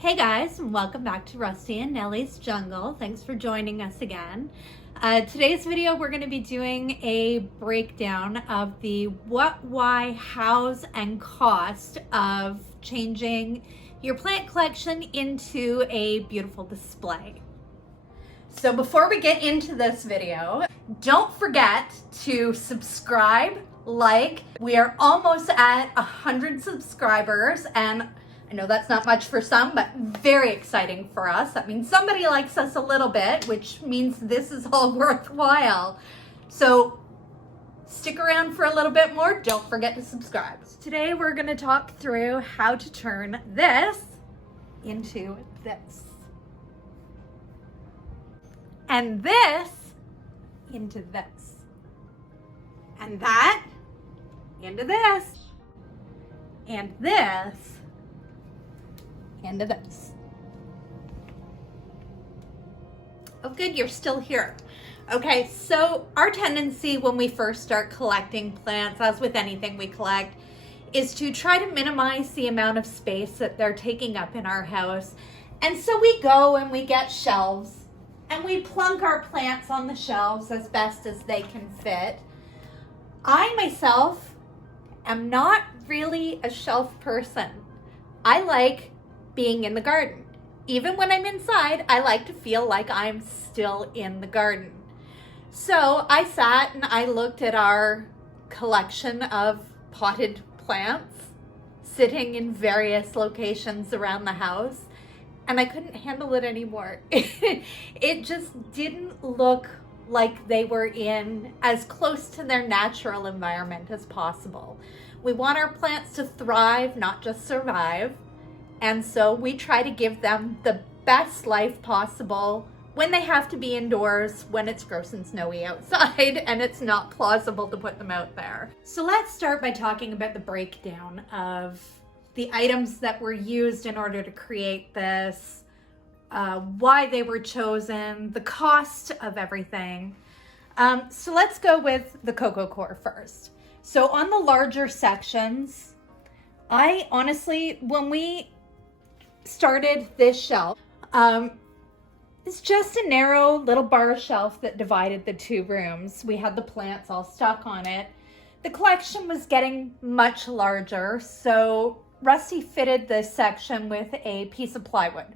Hey guys, and welcome back to Rusty and Nelly's Jungle. Thanks for joining us again. Today's video, we're going to be doing a breakdown of the what, why, hows, and cost of changing your plant collection into a beautiful display. So before we get into this video, don't forget to subscribe, like. We are almost at 100 subscribers, and I know that's not much for some, but very exciting for us. That means somebody likes us a little bit, which means this is all worthwhile. So stick around for a little bit more. Don't forget to subscribe. Today we're going to talk through how to turn this into this. And this into this. And that into this. And this into this. Oh good, you're still here. Okay, so our tendency when we first start collecting plants, as with anything we collect, is to try to minimize the amount of space that they're taking up in our house. And so we go and we get shelves and we plunk our plants on the shelves as best as they can fit. I myself am not really a shelf person. I like being in the garden. Even when I'm inside, I like to feel like I'm still in the garden. So I sat and I looked at our collection of potted plants sitting in various locations around the house, and I couldn't handle it anymore. It just didn't look like they were in as close to their natural environment as possible. We want our plants to thrive, not just survive. And so we try to give them the best life possible when they have to be indoors, when it's gross and snowy outside and it's not plausible to put them out there. So let's start by talking about the breakdown of the items that were used in order to create this, why they were chosen, the cost of everything. So let's go with the coco coir first. So on the larger sections, I honestly, when we started this shelf, it's just a narrow little bar shelf that divided the two rooms. We had the plants all stuck on it. The collection was getting much larger, so Rusty fitted this section with a piece of plywood.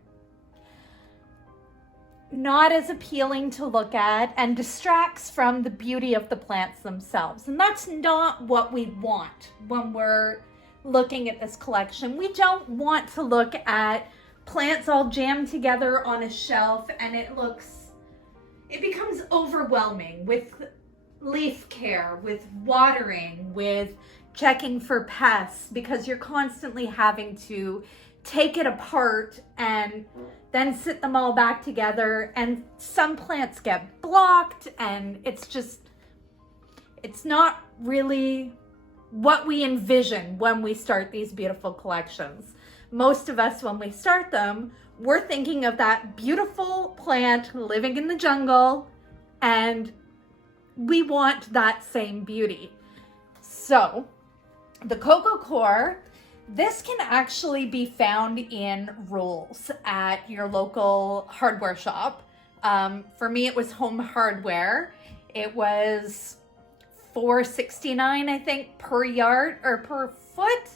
Not as appealing to look at and distracts from the beauty of the plants themselves. And that's not what we want when we're looking at this collection. We don't want to look at plants all jammed together on a shelf and it becomes overwhelming with leaf care, with watering, with checking for pests, because you're constantly having to take it apart and then sit them all back together, and some plants get blocked, and it's not really what we envision when we start these beautiful collections. Most of us, when we start them, we're thinking of that beautiful plant living in the jungle, and we want that same beauty. So the coco coir, this can actually be found in rolls at your local hardware shop. For me, it was Home Hardware. It was $4.69, I think, per yard or per foot.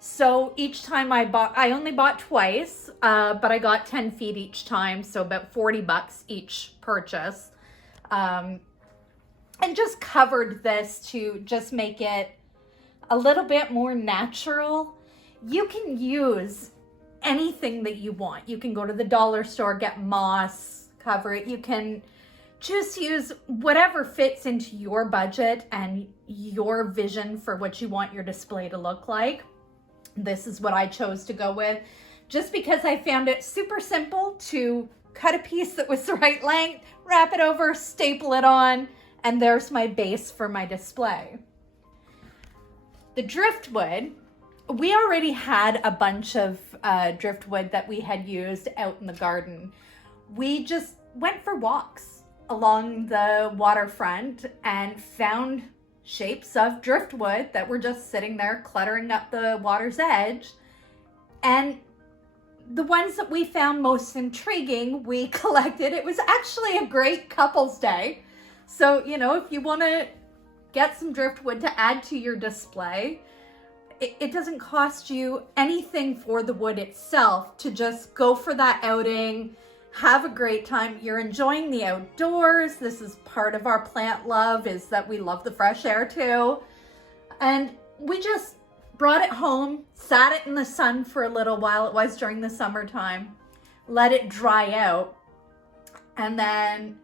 So each time I only bought twice, but I got 10 feet each time, so about $40 each purchase. And just covered this to just make it a little bit more natural. You can use anything that you want. You can go to the dollar store, get moss, cover it. You can just use whatever fits into your budget and your vision for what you want your display to look like. This is what I chose to go with, just because I found it super simple to cut a piece that was the right length, wrap it over, staple it on, and there's my base for my display. The driftwood, we already had a bunch of driftwood that we had used out in the garden. We just went for walks along the waterfront and found shapes of driftwood that were just sitting there cluttering up the water's edge. And the ones that we found most intriguing, we collected. It was actually a great couple's day. So, you know, if you want to get some driftwood to add to your display, it doesn't cost you anything for the wood itself to just go for that outing, have a great time. You're enjoying the outdoors. This is part of our plant love, is that we love the fresh air too. And we just brought it home, sat it in the sun for a little while. It was during the summertime. Let it dry out. And then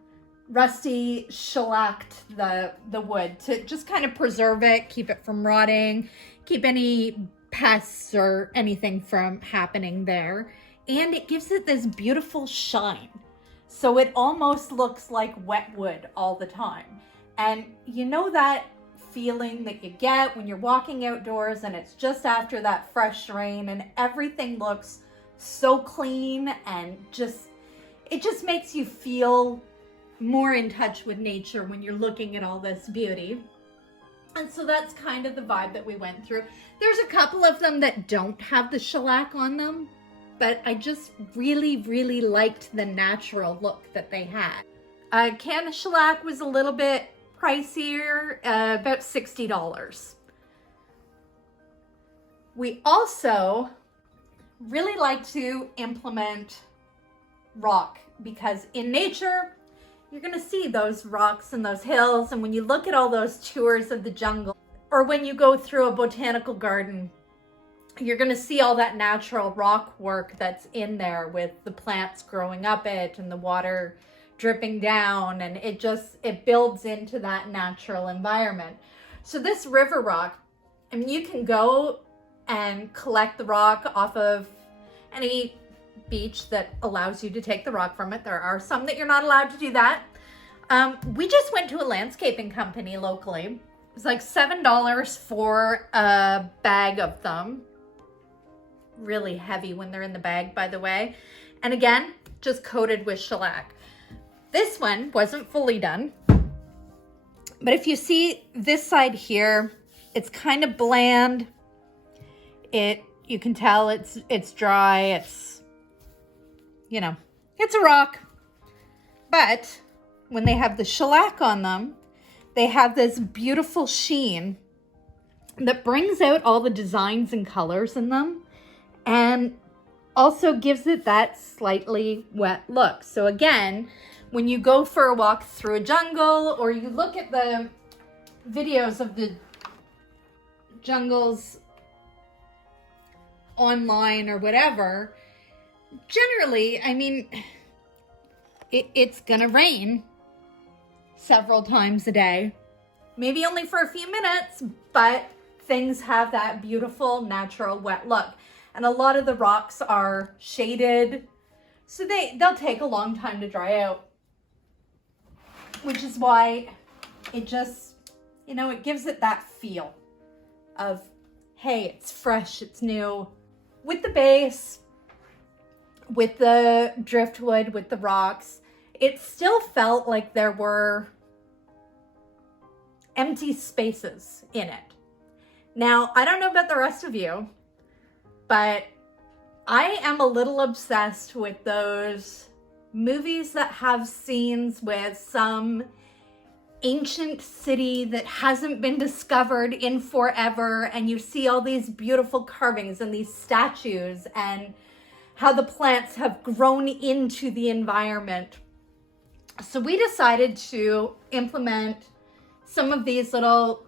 Rusty shellacked the wood to just kind of preserve it, keep it from rotting, keep any pests or anything from happening there. And it gives it this beautiful shine. So it almost looks like wet wood all the time. And you know that feeling that you get when you're walking outdoors and it's just after that fresh rain and everything looks so clean, and it just makes you feel more in touch with nature when you're looking at all this beauty. And so that's kind of the vibe that we went through. There's a couple of them that don't have the shellac on them, but I just really, really liked the natural look that they had. A can of shellac was a little bit pricier, about $60. We also really like to implement rock, because in nature, you're gonna see those rocks and those hills, and when you look at all those tours of the jungle, or when you go through a botanical garden, you're gonna see all that natural rock work that's in there with the plants growing up it and the water dripping down, and it builds into that natural environment. So this river rock, I mean, you can go and collect the rock off of any beach that allows you to take the rock from it. There are some that you're not allowed to do that. We just went to a landscaping company locally. It was like $7 for a bag of them. Really heavy when they're in the bag, by the way. And again, just coated with shellac. This one wasn't fully done, but if you see this side here, it's kind of bland. You can tell it's dry. It's, you know, it's a rock. But when they have the shellac on them, they have this beautiful sheen that brings out all the designs and colors in them, and also gives it that slightly wet look. So again, when you go for a walk through a jungle, or you look at the videos of the jungles online or whatever, generally, I mean, it's gonna rain several times a day. Maybe only for a few minutes, but things have that beautiful natural wet look. And a lot of the rocks are shaded, so they'll take a long time to dry out, which is why it just, you know, it gives it that feel of, hey, it's fresh, it's new. With the base, with the driftwood, with the rocks, it still felt like there were empty spaces in it. Now, I don't know about the rest of you, but I am a little obsessed with those movies that have scenes with some ancient city that hasn't been discovered in forever, and you see all these beautiful carvings and these statues and how the plants have grown into the environment. So we decided to implement some of these little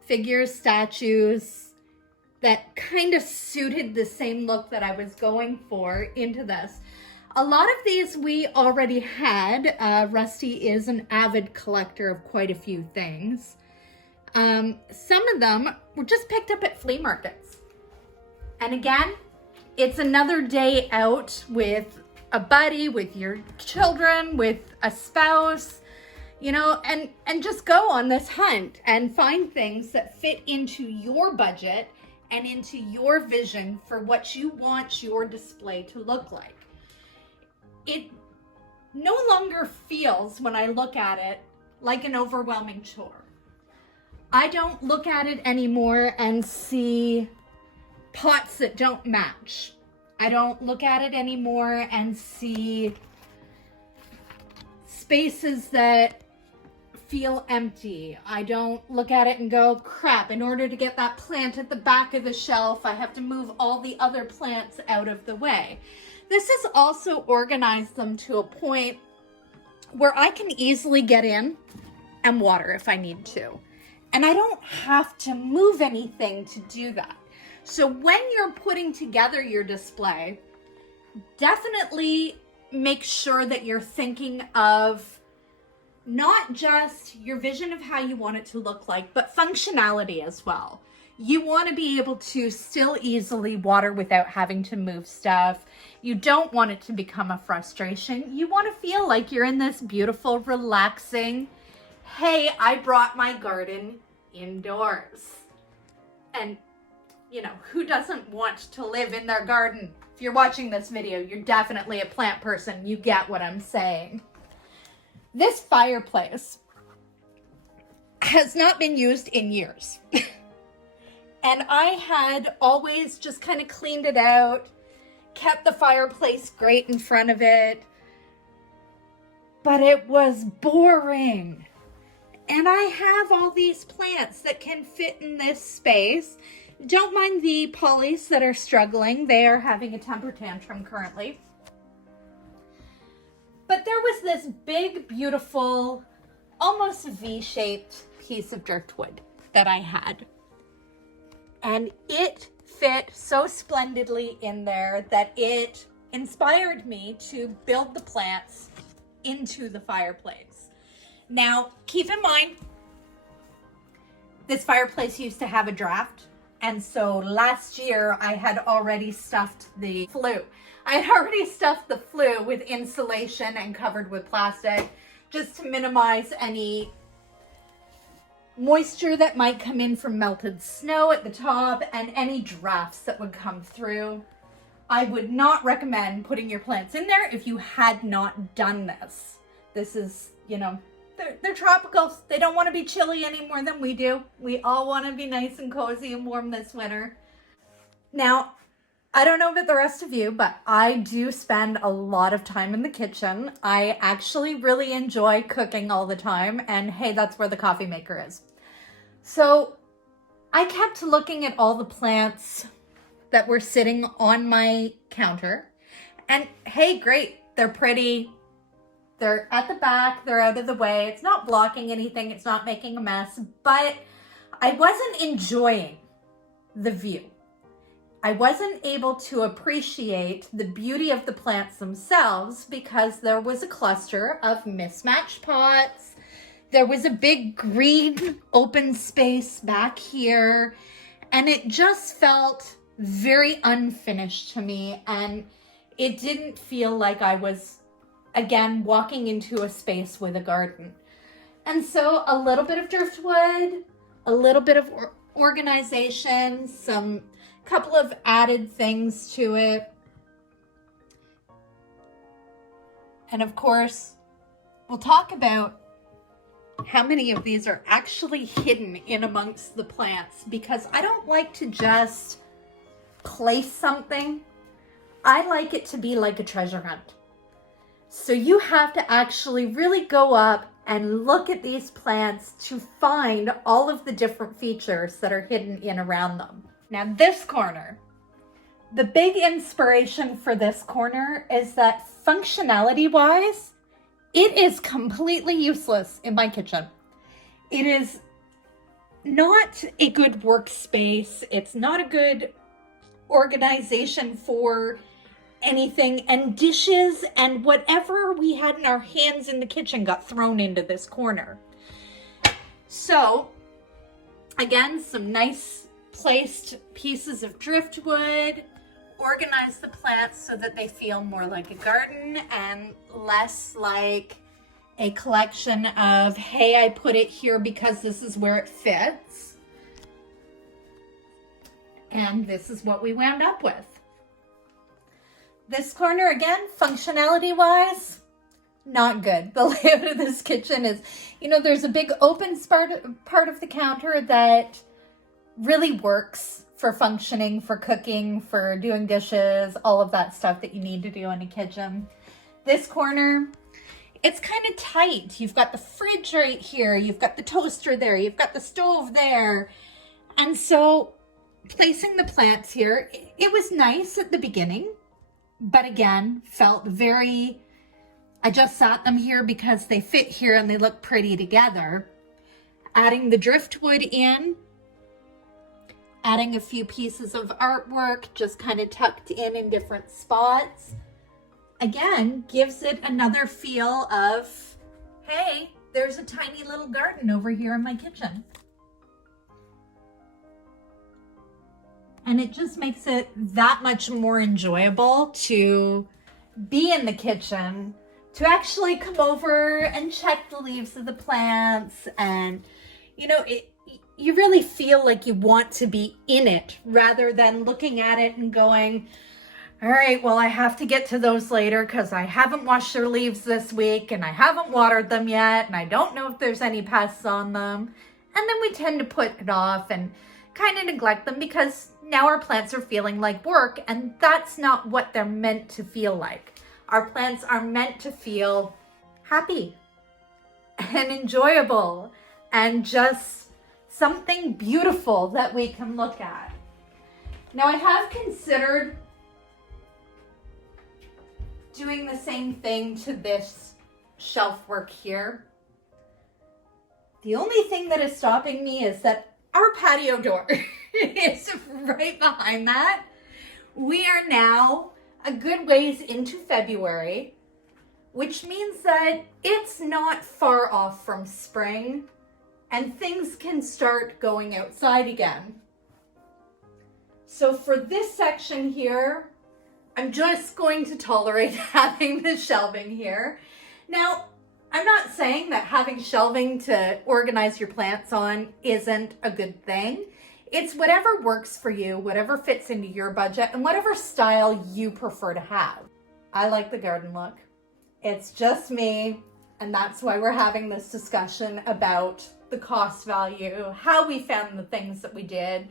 figures, statues that kind of suited the same look that I was going for into this. A lot of these we already had. Rusty is an avid collector of quite a few things. Some of them were just picked up at flea markets. And again, it's another day out with a buddy, with your children, with a spouse, you know, and just go on this hunt and find things that fit into your budget and into your vision for what you want your display to look like. It no longer feels, when I look at it, like an overwhelming chore. I don't look at it anymore and see pots that don't match. I don't look at it anymore and see spaces that feel empty. I don't look at it and go, crap, in order to get that plant at the back of the shelf, I have to move all the other plants out of the way. This has also organized them to a point where I can easily get in and water if I need to. And I don't have to move anything to do that. So when you're putting together your display, definitely make sure that you're thinking of not just your vision of how you want it to look like, but functionality as well. You want to be able to still easily water without having to move stuff. You don't want it to become a frustration. You want to feel like you're in this beautiful, relaxing, hey, I brought my garden indoors. And, you know, who doesn't want to live in their garden? If you're watching this video, you're definitely a plant person. You get what I'm saying. This fireplace has not been used in years. And I had always just kind of cleaned it out, kept the fireplace great in front of it, but it was boring. And I have all these plants that can fit in this space. Don't mind the polys that are struggling. They are having a temper tantrum currently. But there was this big, beautiful, almost V-shaped piece of driftwood that I had. And it fit so splendidly in there that it inspired me to build the plants into the fireplace. Now, keep in mind, this fireplace used to have a draft. And so last year I had already stuffed the flue. I had already stuffed the flue with insulation and covered with plastic just to minimize any moisture that might come in from melted snow at the top and any drafts that would come through. I would not recommend putting your plants in there if you had not done this. This is, you know, they're tropical. They don't want to be chilly any more than we do. We all want to be nice and cozy and warm this winter. Now, I don't know about the rest of you, but I do spend a lot of time in the kitchen. I actually really enjoy cooking all the time, and hey, that's where the coffee maker is. So I kept looking at all the plants that were sitting on my counter, and hey, great, they're pretty. They're at the back, they're out of the way. It's not blocking anything, it's not making a mess, but I wasn't enjoying the view. I wasn't able to appreciate the beauty of the plants themselves because there was a cluster of mismatched pots. There was a big green open space back here, and it just felt very unfinished to me, and it didn't feel like I was, again, walking into a space with a garden. And so a little bit of driftwood, a little bit of organization, some couple of added things to it. And of course, we'll talk about how many of these are actually hidden in amongst the plants, because I don't like to just place something. I like it to be like a treasure hunt. So you have to actually really go up and look at these plants to find all of the different features that are hidden in around them. Now this corner, the big inspiration for this corner is that functionality wise, it is completely useless in my kitchen. It is not a good workspace. It's not a good organization for anything, and dishes and whatever we had in our hands in the kitchen got thrown into this corner. So again, some nice placed pieces of driftwood, organize the plants so that they feel more like a garden and less like a collection of, hey, I put it here because this is where it fits. And this is what we wound up with. This corner, again, functionality-wise, not good. The layout of this kitchen is, you know, there's a big open part of the counter that really works for functioning, for cooking, for doing dishes, all of that stuff that you need to do in a kitchen. This corner, it's kind of tight. You've got the fridge right here. You've got the toaster there. You've got the stove there. And so placing the plants here, it was nice at the beginning, but again, felt very, I just sat them here because they fit here and they look pretty together. Adding the driftwood in, adding a few pieces of artwork, just kind of tucked in different spots. Again, gives it another feel of, hey, there's a tiny little garden over here in my kitchen. And it just makes it that much more enjoyable to be in the kitchen, to actually come over and check the leaves of the plants. And, you know, you really feel like you want to be in it rather than looking at it and going, all right, well, I have to get to those later because I haven't washed their leaves this week and I haven't watered them yet and I don't know if there's any pests on them. And then we tend to put it off and kind of neglect them because now our plants are feeling like work, and that's not what they're meant to feel like. Our plants are meant to feel happy and enjoyable and just something beautiful that we can look at. Now, I have considered doing the same thing to this shelf work here. The only thing that is stopping me is that our patio door is right behind that. We are now a good ways into February, which means that it's not far off from spring and things can start going outside again. So for this section here, I'm just going to tolerate having the shelving here. Now, I'm not saying that having shelving to organize your plants on isn't a good thing. It's whatever works for you, whatever fits into your budget, and whatever style you prefer to have. I like the garden look. It's just me, and that's why we're having this discussion about the cost value, how we found the things that we did.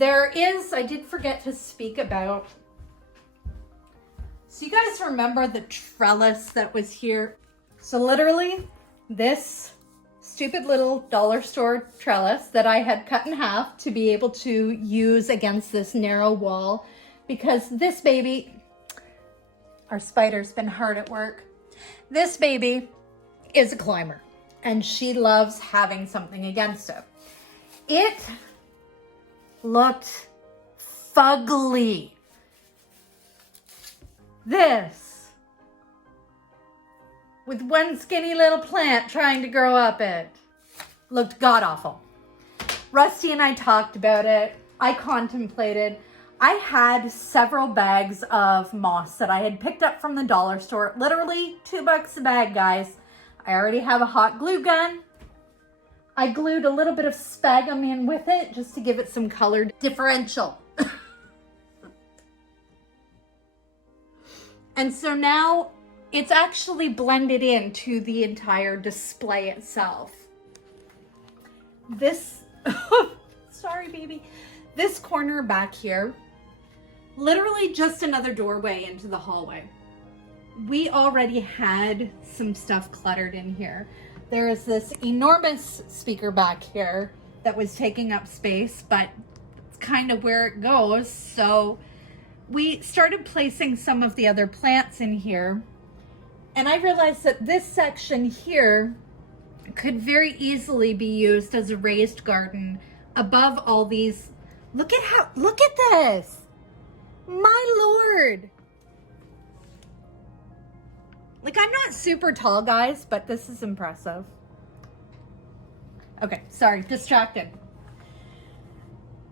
I did forget to speak about, so you guys remember the trellis that was here? So literally this stupid little dollar store trellis that I had cut in half to be able to use against this narrow wall, because this baby, our spider's been hard at work. This baby is a climber and she loves having something against it. It looked fugly. This with one skinny little plant trying to grow up it. Looked god-awful. Rusty and I talked about it. I contemplated. I had several bags of moss that I had picked up from the dollar store. Literally $2 a bag, guys. I already have a hot glue gun. I glued a little bit of sphagnum in with it just to give it some colored differential. And so now it's actually blended into the entire display itself. This, sorry baby, this corner back here, literally just another doorway into the hallway. We already had some stuff cluttered in here. There is this enormous speaker back here that was taking up space, but it's kind of where it goes. So we started placing some of the other plants in here. And I realized that this section here could very easily be used as a raised garden above all these. Look at this. My Lord. Like, I'm not super tall, guys, but this is impressive. Okay, sorry, distracted.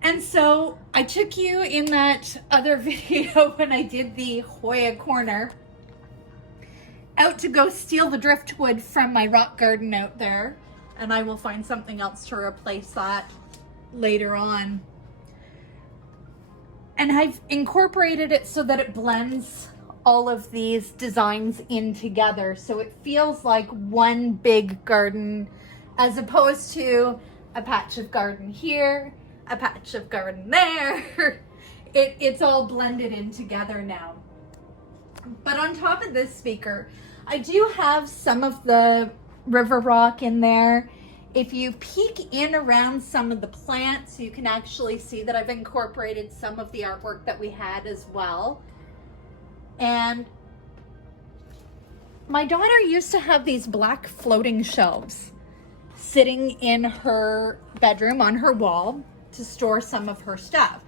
And so I took you in that other video when I did the Hoya corner out to go steal the driftwood from my rock garden out there, and I will find something else to replace that later on. And I've incorporated it so that it blends all of these designs in together, so it feels like one big garden as opposed to a patch of garden here, a patch of garden there. It's all blended in together now. But on top of this speaker, I do have some of the river rock in there. If you peek in around some of the plants, you can actually see that I've incorporated some of the artwork that we had as well. And my daughter used to have these black floating shelves sitting in her bedroom on her wall to store some of her stuff.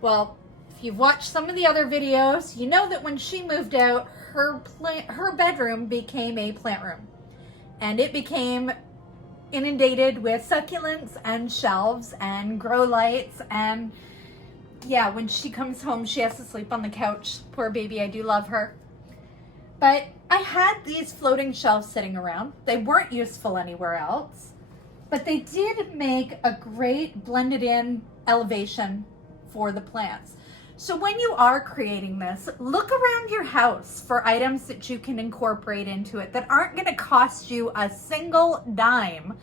Well, if you've watched some of the other videos, you know that when she moved out, her bedroom became a plant room. And it became inundated with succulents and shelves and grow lights. And yeah, when she comes home, she has to sleep on the couch. Poor baby, I do love her. But I had these floating shelves sitting around. They weren't useful anywhere else, but they did make a great blended in elevation for the plants. So when you are creating this, look around your house for items that you can incorporate into it that aren't going to cost you a single dime.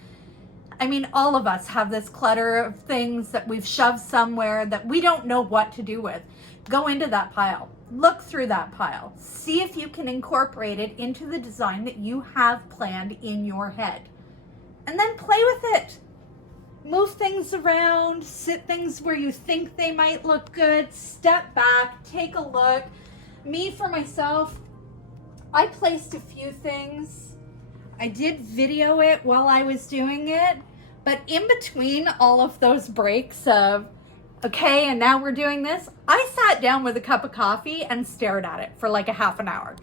I mean, all of us have this clutter of things that we've shoved somewhere that we don't know what to do with. Go into that pile. Look through that pile. See if you can incorporate it into the design that you have planned in your head. And then play with it. Move things around, sit things where you think they might look good, step back, take a look. Me, for myself, I placed a few things. I did video it while I was doing it, but in between all of those breaks of, okay, and now we're doing this, I sat down with a cup of coffee and stared at it for like a half an hour,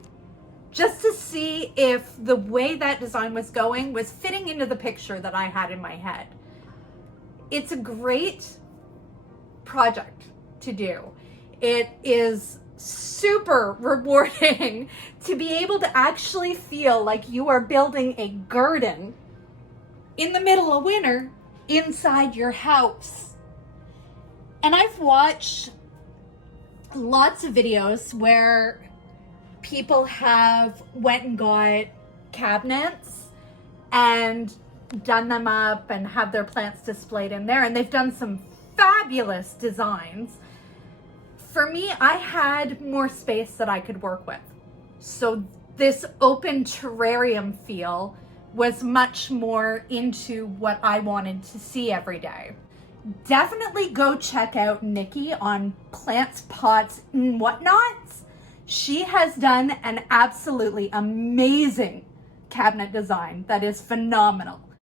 just to see if the way that design was going was fitting into the picture that I had in my head. It's a great project to do. It is super rewarding to be able to actually feel like you are building a garden in the middle of winter inside your house. And I've watched lots of videos where people have went and got cabinets and done them up and have their plants displayed in there, and they've done some fabulous designs. For me, I had more space that I could work with. So this open terrarium feel was much more into what I wanted to see every day. Definitely go check out Nikki on Plants, Pots, and Whatnots. She has done an absolutely amazing cabinet design that is phenomenal.